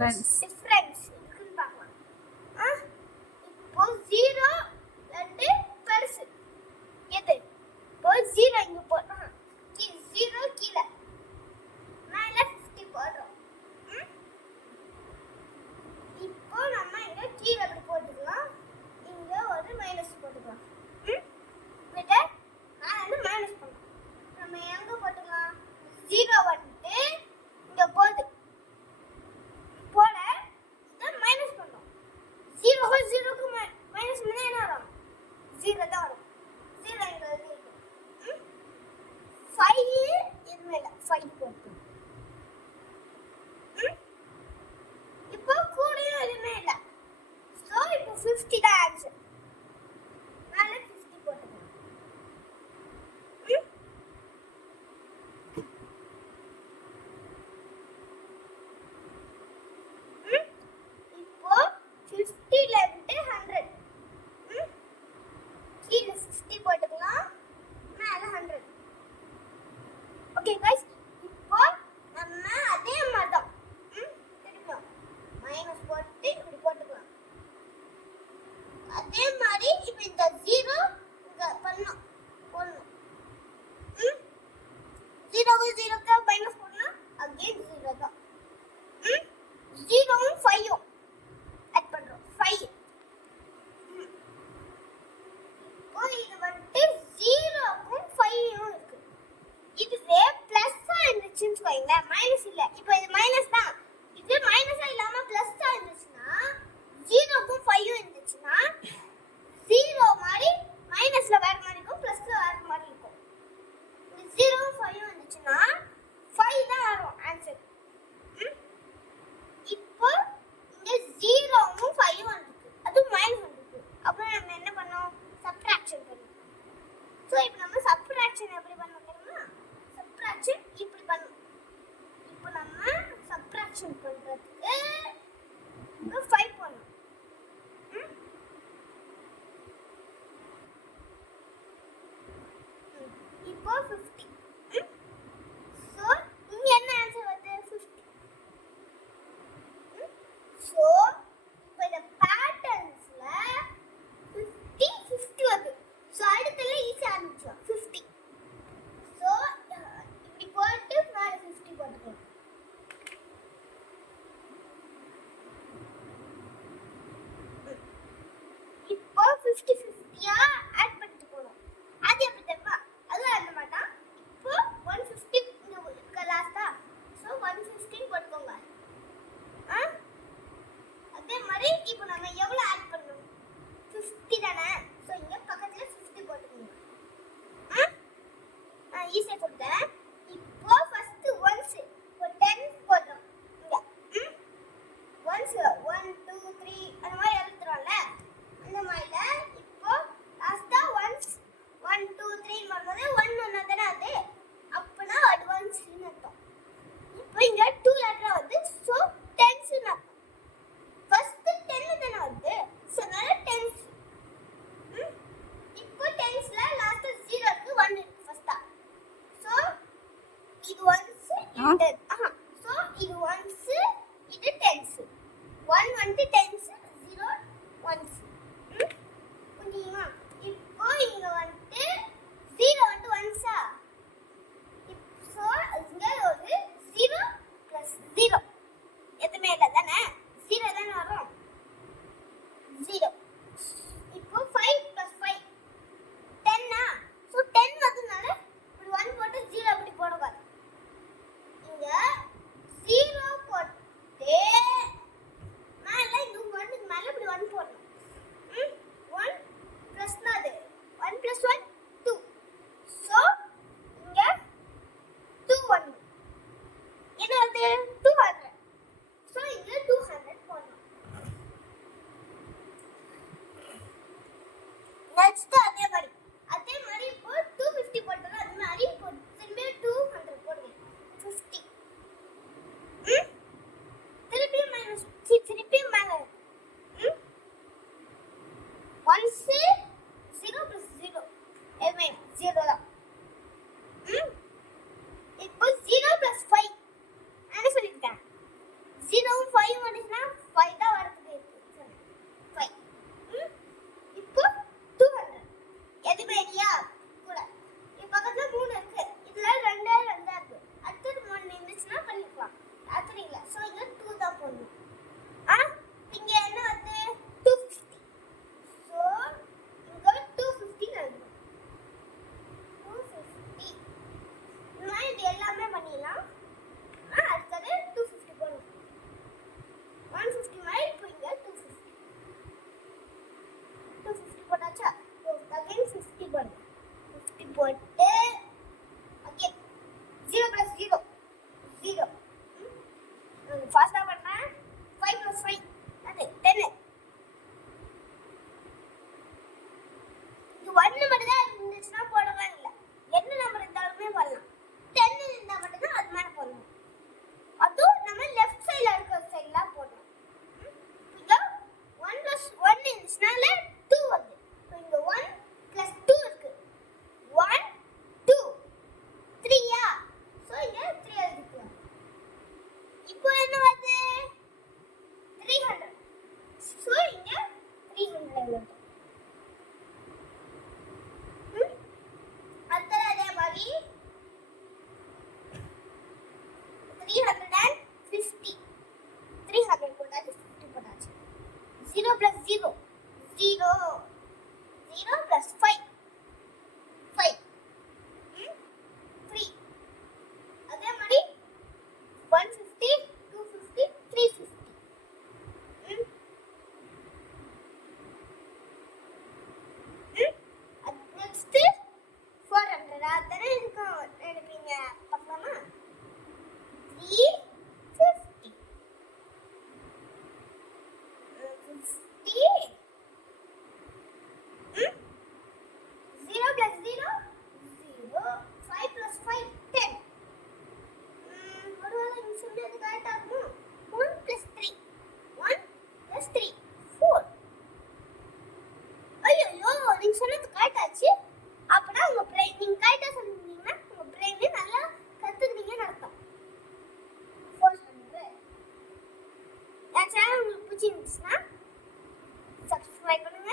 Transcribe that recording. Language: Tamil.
டிஃபரன்ஸ் இருக்குன்னு பார்க்கலாம். இப்போ 0 2 பெருசு எது? இப்போ 0 இங்க போடுறோம், 0 கீழே மேல 50 போடுறோம். இப்போ நம்ம இங்க கீழே அப்படி போட்டுக்கலாம், இங்க ஒரு மைனஸ் போட்டுக்கலாம். விட நான் வந்து மைனஸ் பண்ணலாம். நம்ம எங்க போட்டுக்கலாம்? 0 வந்துட்டு இங்க போகுது போட இதை மைனஸ் பண்ணோம். 0க்கு மைனஸ் பண்ணா என்ன வரும்? 0 தான் வரும். 0 இங்க இருக்கு. 5 எதுவுமே இல்லை, 5 போட்டு இப்போ கூடயும் எதுவுமே இல்லை. ஸோ இப்போ 50 தான் ஆன்சர். மேலே 50 போட்டுக்கலாம். இப்போ 50ல இருந்து 100 கீழே 50 போட்டுக்கலாம், மேலே 100. ஓகே गाइस, இப்போ நம்ம அதே மாதிரி தான் திருப்பியும் மைனஸ் போட்டு இப்படி போட்டுக்கலாம். அதே மாதிரி இப்போ இந்த 0 இங்க பண்ணோம் போடணும். 0க்கு மைனஸ் பண்ணா அகைன் 0 தான். 0வும் 5ம் ஆட் பண்றோம். 5 இப்போ இது வந்துட்டு 0க்கும் 5ம் இருக்கு. இதுவே பிளஸ்ஸா இருந்துச்சுன்னு வச்சுக்கோங்களேன், மைனஸ் இல்ல. இப்போ இது மைனஸ் தான், இது மைனஸா இல்லாம பிளஸ்ஸா இருந்துச்சுன்னா 0க்கும் 5ம் இருந்துச்சுன்னா 0 மாதிரி மைனஸ்ல வேற மாதிரி இருக்கும், பிளஸ்ல வேற மாதிரி இருக்கும். இது 0வும் 5ம் இருந்துச்சுன்னா 5 தான் வரும் ஆன்சர். இப்போ இங்க 0வும் 5ம் இருக்கு, அது மைனஸ் இருக்கு. அப்ப நம்ம என்ன பண்ணோம்? சப்ட்ராக்ஷன் பண்ணோம். சோ இப்போ நம்ம சப்ட்ராக்ஷன் எப்படி பண்ணோம் தெரியுமா? சப்ட்ராக்ஷன் இப்படி பண்ணோம். இப்போ நம்ம சப்ட்ராக்ஷன் பண்றதுக்கு 5 பண்ணோம். இப்போ 50. சோ இங்க என்ன ஆன்சர் வருது? 50. சோ இப்போ இந்த பேட்டர்ன்ஸ்ல 50 50 வருது. சோ அடுத்தல ஈஸியா ஆரம்பிச்சோம் 50. சோ இப்படி போட்டு மேல 50 போட்டுக்கலாம். இப்போ 50 50யா ஆட் பண்ணிட்டு போறோம். அது எப்படி தெரியுமா? அது அந்த மாதிரி தான். இப்போ 150 இங்க இருக்க லாஸ்டா, சோ 115 போட்டுக்கோங்க. அதே மாதிரி இப்போ நம்ம எவ்வளவு ஆட் பண்ணணும்? 50 தானே. சோ இங்க பக்கத்துல 50 போட்டுக்கோங்க. ஈஸியா சொல்றேன். இப்போ ஃபர்ஸ்ட் ஒன்ஸ் இப்போ 10 போடுறோம். இங்க ஒன்ஸ் 1 2 3 அந்த மாதிரி எழுதுறோம்ல, அந்த மாதிரில இப்போ லாஸ்டா ஒன்ஸ் 1 2 3 வரும்போது 1 ஒண்ணா தானே அது, அப்பனா அட்வான்ஸ் அர்த்தம். இப்போ இங்க 2 லெட்டர் வந்து சோ 10s ன்னு அர்த்தம். ஃபர்ஸ்ட் 10 தானே வருது, சோ அதனால 10s. இப்போ 10ஸ்ல லாஸ்ட் 0க்கு 1 இருக்கு ஃபர்ஸ்டா. சோ பிடிச்சிருந்துச்சுன்னா சப்ஸ்கிரைப் பண்ணுங்க.